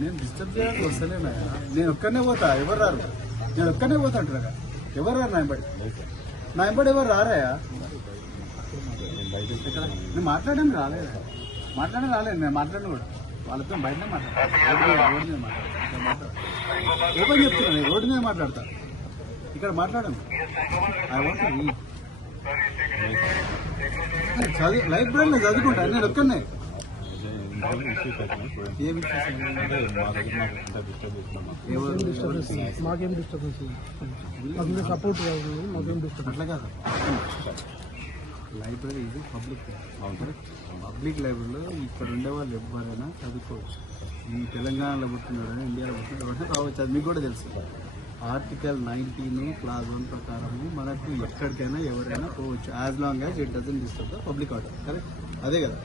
నేను డిస్టర్బ్ చేయాలి వస్తలేనా నేను ఒక్కనే పోతా ఎవరు రారు? నేను ఒక్కనే పోతా అంటున్నా ఎవరు రారు నాయంబడి? నాయంబడి ఎవరు రారాయా నేను మాట్లాడాను రాలేదా. మాట్లాడడం రాలేదు నేను మాట్లాడను కూడా. వాళ్ళతో బయటనే మాట్లాడతాను ఓపెన్ చెప్తున్నా నేను రోడ్డు మీద మాట్లాడతాను ఇక్కడ మాట్లాడను. ఐ వాంట్ చదువు లైబ్రరీలో చదువుకుంటా నేను ఒక్కనే మాకేం డిస్టర్బెన్స్ మాకు సపోర్ట్ కాదు మాకేం డిస్టర్బెన్స్ అట్లా కాదు. లైబ్రరీ ఇది పబ్లిక్. పబ్లిక్ లైబ్రరీలో ఇక్కడ ఉండే వాళ్ళు ఎవరైనా చదువుకోవచ్చు. ఈ తెలంగాణలో పుట్టినాడు ఇండియాలో పుట్టినాడు రావచ్చు అది మీకు కూడా తెలుసు. ఆర్టికల్ నైన్టీన్ క్లాస్ వన్ ప్రకారము మనకు ఎక్కడికైనా ఎవరైనా పోవచ్చు. As long as it doesn't disturb the public order correct అదే కదా.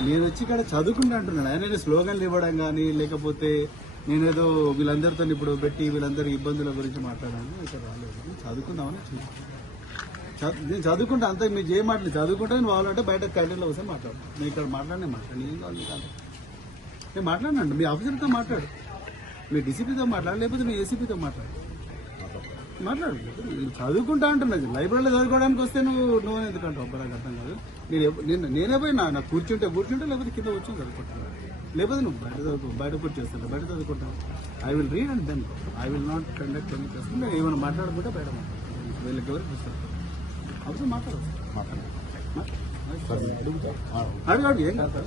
నేను వచ్చి ఇక్కడ చదువుకుంటా అంటున్నాను. నేను స్లోగన్లు ఇవ్వడం కానీ లేకపోతే నేనేదో వీళ్ళందరితో ఇప్పుడు పెట్టి వీళ్ళందరి ఇబ్బందుల గురించి మాట్లాడాను. ఇక్కడ రాలేదు. చదువుకుందామని చూసుకుంటాను చదువు- నేను చదువుకుంటా. అంత మీరు ఏ మాటలు చదువుకుంటే వాళ్ళంటే బయట క్యాంటీన్లో వస్తే మాట్లాడు నేను ఇక్కడ మాట్లాడినే మాట్లాడి ఏం కావాలి కాదు నేను మాట్లాడినండి. మీ ఆఫీసర్తో మాట్లాడు. మీ డీసీపీతో మాట్లాడు. లేకపోతే మీ ఏసీపీతో మాట్లాడు. మాట్లాడు చదువుకుంటా అంటున్నది లైబ్రరీలో చదువుకోవడానికి వస్తే నువ్వు నువ్వు ఎందుకంటావు? అబ్బా నాకు అర్థం కాదు. నేను నేను నేనే పోయి నా నాకు కూర్చుంటే కూర్చుంటే లేకపోతే కింద కూర్చొని చదువుకుంటాను లేకపోతే నువ్వు బయట చదువుకో బయట కూర్చొస్తాను బయట చదువుకుంటాను I will read and then I will not conduct any class నేను ఏమైనా మాట్లాడుకుంటే బయట మాట్లాడతాను వీళ్ళకి ఎవరికి ఇస్తారు అవసరం మాట్లాడచ్చు. మాట్లాడు. అడుగు అడుగు. ఏం కాదు.